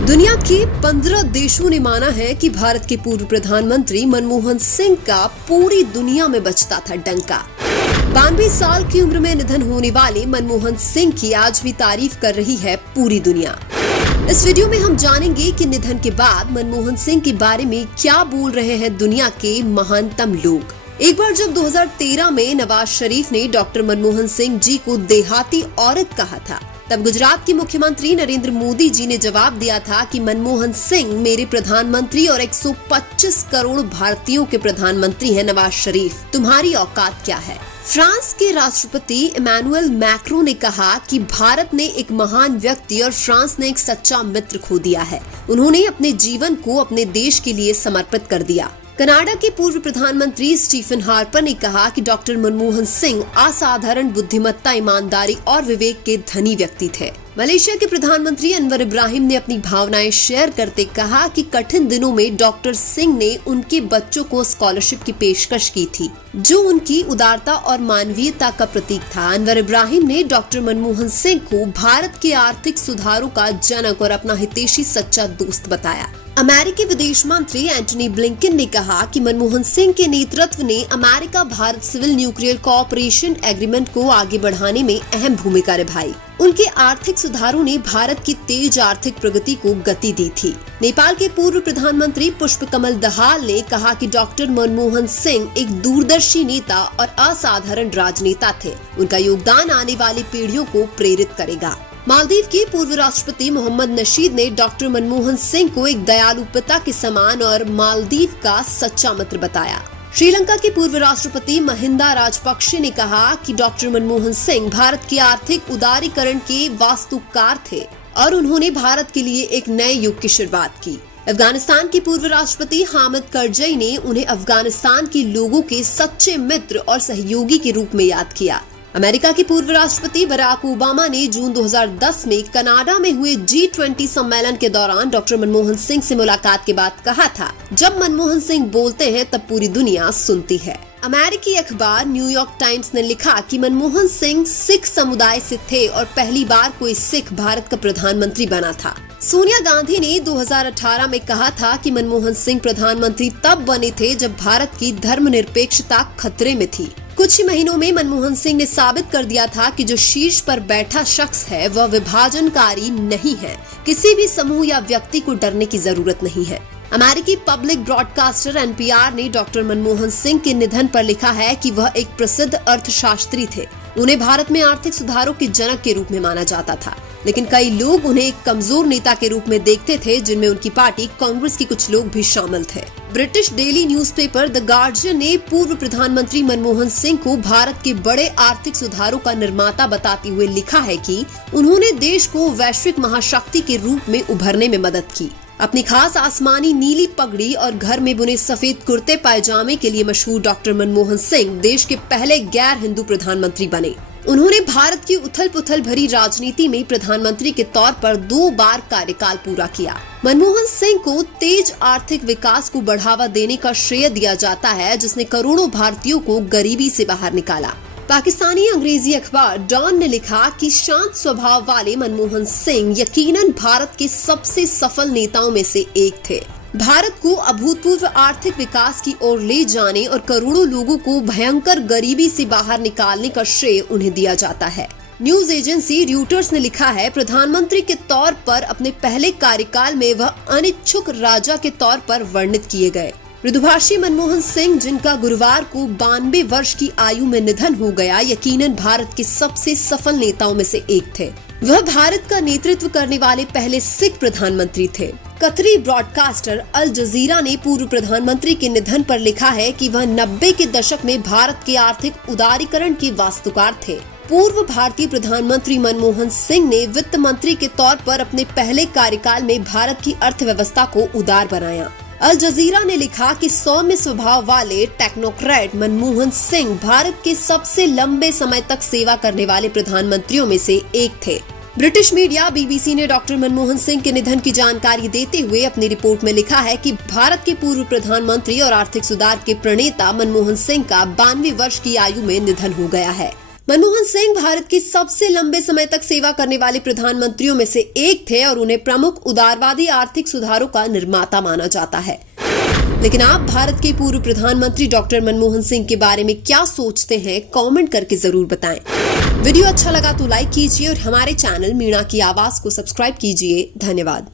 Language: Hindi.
दुनिया के 15 देशों ने माना है कि भारत के पूर्व प्रधानमंत्री मनमोहन सिंह का पूरी दुनिया में बजता था डंका। 92 साल की उम्र में निधन होने वाले मनमोहन सिंह की आज भी तारीफ कर रही है पूरी दुनिया। इस वीडियो में हम जानेंगे कि निधन के बाद मनमोहन सिंह के बारे में क्या बोल रहे हैं दुनिया के महानतम लोग। एक बार जब 2013 में नवाज शरीफ ने डॉक्टर मनमोहन सिंह जी को देहाती औरत कहा था, तब गुजरात के मुख्यमंत्री नरेंद्र मोदी जी ने जवाब दिया था कि मनमोहन सिंह मेरे प्रधानमंत्री और 125 करोड़ भारतीयों के प्रधानमंत्री हैं। नवाज शरीफ, तुम्हारी औकात क्या है। फ्रांस के राष्ट्रपति इमैनुअल मैक्रों ने कहा कि भारत ने एक महान व्यक्ति और फ्रांस ने एक सच्चा मित्र खो दिया है। उन्होंने अपने जीवन को अपने देश के लिए समर्पित कर दिया। कनाडा के पूर्व प्रधानमंत्री स्टीफन हार्पर ने कहा कि डॉक्टर मनमोहन सिंह असाधारण बुद्धिमत्ता, ईमानदारी और विवेक के धनी व्यक्ति थे। मलेशिया के प्रधानमंत्री अनवर इब्राहिम ने अपनी भावनाएं शेयर करते कहा कि कठिन दिनों में डॉक्टर सिंह ने उनके बच्चों को स्कॉलरशिप की पेशकश की थी, जो उनकी उदारता और मानवीयता का प्रतीक था। अनवर इब्राहिम ने डॉक्टर मनमोहन सिंह को भारत के आर्थिक सुधारों का जनक और अपना हितैषी सच्चा दोस्त बताया। अमेरिकी विदेश मंत्री एंटनी ब्लिंकन ने कहा कि मनमोहन सिंह के नेतृत्व ने America Bharat civil nuclear cooperation agreement को आगे बढ़ाने में अहम भूमिका निभाई। उनके आर्थिक सुधारों ने भारत की तेज आर्थिक प्रगति को गति दी थी। नेपाल के पूर्व प्रधानमंत्री पुष्प कमल दहाल ने कहा कि डॉक्टर मनमोहन सिंह एक दूरदर्शी नेता और असाधारण राजनेता थे। उनका योगदान आने वाली पीढ़ियों को प्रेरित करेगा। मालदीव के पूर्व राष्ट्रपति मोहम्मद नशीद ने डॉक्टर मनमोहन सिंह को एक दयालु पिता के समान और मालदीव का सच्चा मित्र बताया। श्रीलंका के पूर्व राष्ट्रपति महिंदा राजपक्षे ने कहा कि डॉक्टर मनमोहन सिंह भारत के आर्थिक उदारीकरण के वास्तुकार थे और उन्होंने भारत के लिए एक नए युग की शुरुआत की। अफगानिस्तान के पूर्व राष्ट्रपति हामिद करजई ने उन्हें अफगानिस्तान के लोगों के सच्चे मित्र और सहयोगी के रूप में याद किया। अमेरिका के पूर्व राष्ट्रपति बराक ओबामा ने जून 2010 में कनाडा में हुए G20 सम्मेलन के दौरान डॉक्टर मनमोहन सिंह से मुलाकात के बाद कहा था, जब मनमोहन सिंह बोलते हैं तब पूरी दुनिया सुनती है। अमेरिकी अखबार न्यूयॉर्क टाइम्स ने लिखा कि मनमोहन सिंह सिख समुदाय से थे और पहली बार कोई सिख भारत का प्रधानमंत्री बना था। सोनिया गांधी ने 2018 में कहा था कि मनमोहन सिंह प्रधानमंत्री तब बने थे जब भारत की धर्मनिरपेक्षता खतरे में थी। कुछ ही महीनों में मनमोहन सिंह ने साबित कर दिया था कि जो शीर्ष पर बैठा शख्स है वह विभाजनकारी नहीं है। किसी भी समूह या व्यक्ति को डरने की जरूरत नहीं है। अमेरिकी पब्लिक ब्रॉडकास्टर NPR ने डॉक्टर मनमोहन सिंह के निधन पर लिखा है कि वह एक प्रसिद्ध अर्थशास्त्री थे। उन्हें भारत में आर्थिक सुधारों के जनक के रूप में माना जाता था, लेकिन कई लोग उन्हें एक कमजोर नेता के रूप में देखते थे, जिनमें उनकी पार्टी कांग्रेस के कुछ लोग भी शामिल थे। British daily newspaper the guardian ने पूर्व प्रधानमंत्री मनमोहन सिंह को भारत के बड़े आर्थिक सुधारों का निर्माता बताते हुए लिखा है कि उन्होंने देश को वैश्विक महाशक्ति के रूप में उभरने में मदद की। अपनी खास आसमानी नीली पगड़ी और घर में बुने सफेद कुर्ते पायजामे के लिए मशहूर डॉक्टर मनमोहन सिंह देश के पहले गैर हिंदू प्रधानमंत्री बने। उन्होंने भारत की उथल पुथल भरी राजनीति में प्रधानमंत्री के तौर पर 2 बार कार्यकाल पूरा किया। मनमोहन सिंह को तेज आर्थिक विकास को बढ़ावा देने का श्रेय दिया जाता है, जिसने करोड़ों भारतीयों को गरीबी से बाहर निकाला। पाकिस्तानी अंग्रेजी अखबार डॉन ने लिखा कि शांत स्वभाव वाले मनमोहन सिंह यकीनन भारत के सबसे सफल नेताओं में से एक थे। भारत को अभूतपूर्व आर्थिक विकास की ओर ले जाने और करोड़ों लोगों को भयंकर गरीबी से बाहर निकालने का श्रेय उन्हें दिया जाता है। न्यूज एजेंसी रॉयटर्स ने लिखा है, प्रधानमंत्री के तौर पर अपने पहले कार्यकाल में वह अनिच्छुक राजा के तौर पर वर्णित किए गए। मृदुभाषी मनमोहन सिंह, जिनका गुरुवार को 92 वर्ष की आयु में निधन हो गया, यकीनन भारत के सबसे सफल नेताओं में से एक थे। वह भारत का नेतृत्व करने वाले पहले सिख प्रधानमंत्री थे। कतरी ब्रॉडकास्टर अल जजीरा ने पूर्व प्रधानमंत्री के निधन पर लिखा है कि वह 90 के दशक में भारत के आर्थिक उदारीकरण के वास्तुकार थे। पूर्व भारतीय प्रधानमंत्री मनमोहन सिंह ने वित्त मंत्री के तौर पर अपने पहले कार्यकाल में भारत की अर्थव्यवस्था को उदार बनाया। अल जजीरा ने लिखा कि सौम्य स्वभाव वाले टेक्नोक्रेट मनमोहन सिंह भारत के सबसे लंबे समय तक सेवा करने वाले प्रधानमंत्रियों में से एक थे। ब्रिटिश मीडिया BBC ने डॉक्टर मनमोहन सिंह के निधन की जानकारी देते हुए अपनी रिपोर्ट में लिखा है कि भारत के पूर्व प्रधानमंत्री और आर्थिक सुधार के प्रणेता मनमोहन सिंह का 92 वर्ष की आयु में निधन हो गया है। मनमोहन सिंह भारत की सबसे लंबे समय तक सेवा करने वाले प्रधानमंत्रियों में से एक थे और उन्हें प्रमुख उदारवादी आर्थिक सुधारों का निर्माता माना जाता है। लेकिन आप भारत के पूर्व प्रधानमंत्री डॉक्टर मनमोहन सिंह के बारे में क्या सोचते हैं, कमेंट करके जरूर बताएं। वीडियो अच्छा लगा तो लाइक कीजिए और हमारे चैनल मीणा की आवाज को सब्सक्राइब कीजिए। धन्यवाद।